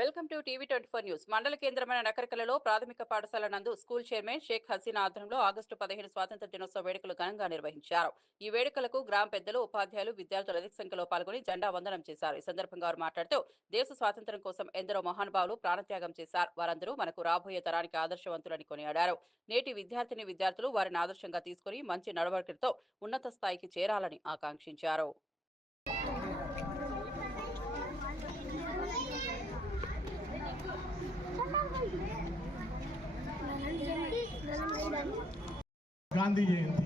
Welcome to TV twenty four news. మండల కేంద్రమైన నకరికలలో ప్రాథమిక పాఠశాల నందు స్కూల్ చైర్మన్ షేక్ హసీనా ఆధ్వర్యంలో ఆగస్టు పదిహేను స్వాతంత్ర దినోత్సవ వేడుకలు ఘనంగా నిర్వహించారు. ఈ వేడుకలకు గ్రామ పెద్దలు ఉపాధ్యాయులు విద్యార్థులు అధిక సంఖ్యలో పాల్గొని జెండా వందనం చేశారు. ఈ సందర్భంగా వారు మాట్లాడుతూ దేశ స్వాతంత్ర్యం కోసం ఎందరో మహానుభావులు ప్రాణత్యాగం చేశారు. వారందరూ మనకు రాబోయే తరానికి ఆదర్శవంతులని కొనియాడారు. నేటి విద్యార్థిని విద్యార్థులు వారిని ఆదర్శంగా తీసుకుని మంచి నడవడికలతో ఉన్నత స్థాయికి చేరాలని ఆకాంక్షించారు. గాంధీ జయంతి.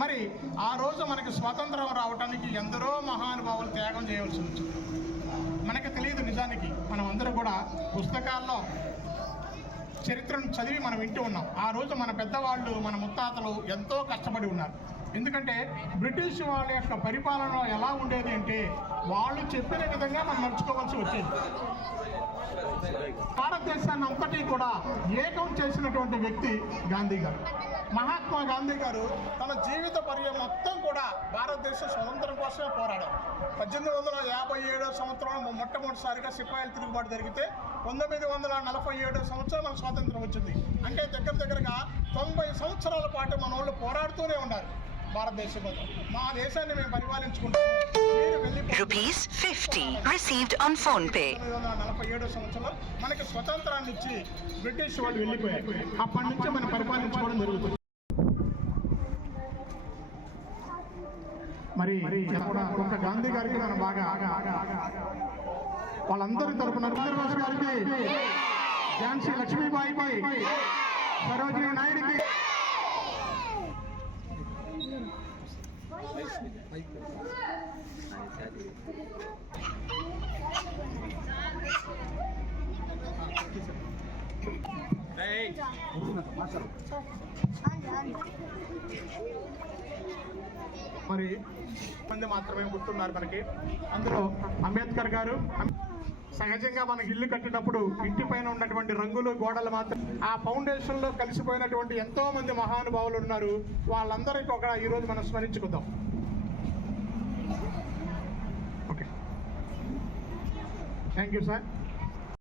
మరి ఆ రోజు మనకి స్వాతంత్రం రావడానికి ఎందరో మహానుభావులు త్యాగం చేయవలసి వచ్చింది. మనకి తెలియదు నిజానికి మనం అందరూ కూడా పుస్తకాల్లో చరిత్రను చదివి మనం వింటూ ఉన్నాం. ఆ రోజు మన పెద్దవాళ్ళు మన ముత్తాతలు ఎంతో కష్టపడి ఉన్నారు. ఎందుకంటే బ్రిటిష్ వాళ్ళ యొక్క పరిపాలన ఎలా ఉండేది అంటే వాళ్ళు చెప్పిన విధంగా మనం నడుచుకోవాల్సి వచ్చేది. భారతదేశాన్ని అంతటి కూడా ఏకం చేసినటువంటి వ్యక్తి గాంధీ గారు. గాంధీ గారు తన జీవిత పర్యం మొత్తం కూడా భారతదేశ స్వతంత్రం కోసమే పోరాడారు. పద్దెనిమిది వందల యాభై ఏడో సంవత్సరంలో మొట్టమొదటిసారిగా సిపాయిల తిరుగుబాటు జరిగితే పంతొమ్మిది వందల నలభై ఏడో సంవత్సరం మన స్వాతంత్రం వచ్చింది. అంటే దగ్గర దగ్గరగా తొంభై సంవత్సరాల పాటు మన వాళ్ళు పోరాడుతూనే ఉన్నారు భారతదేశం కోసం మా దేశాన్ని మేము పరిపాలించుకుంటాము. మీరు వెళ్ళిపోండి. Rupees 50 received on phone pay. పంతొమ్మిది వందల నలభై ఏడో సంవత్సరంలో మనకి స్వతంత్రాన్ని ఇచ్చి బ్రిటిష్ వాళ్ళు వెళ్ళిపోయారు. అప్పటి నుంచే మనం పరిపాలించుకోవడం జరుగుతుంది. మరి కూడా ఒక గాంధీ గారికి మనం బాగా వాళ్ళందరి తరపున చంద్రబాబు గారికి ఝాన్సీ లక్ష్మీబాయికి సరోజిని నాయుడికి మరి మంది మాత్రమే గుర్తున్నారు మనకి. అందులో అంబేద్కర్ గారు సహజంగా మనకి ఇల్లు కట్టినప్పుడు ఇంటి పైన ఉన్నటువంటి రంగులు గోడలు మాత్రం ఆ ఫౌండేషన్లో కలిసిపోయినటువంటి ఎంతో మంది మహానుభావులు ఉన్నారు. వాళ్ళందరికీ ఒక ఈ రోజు మనం స్మరించుకుందాం. ఓకే. Thank you sir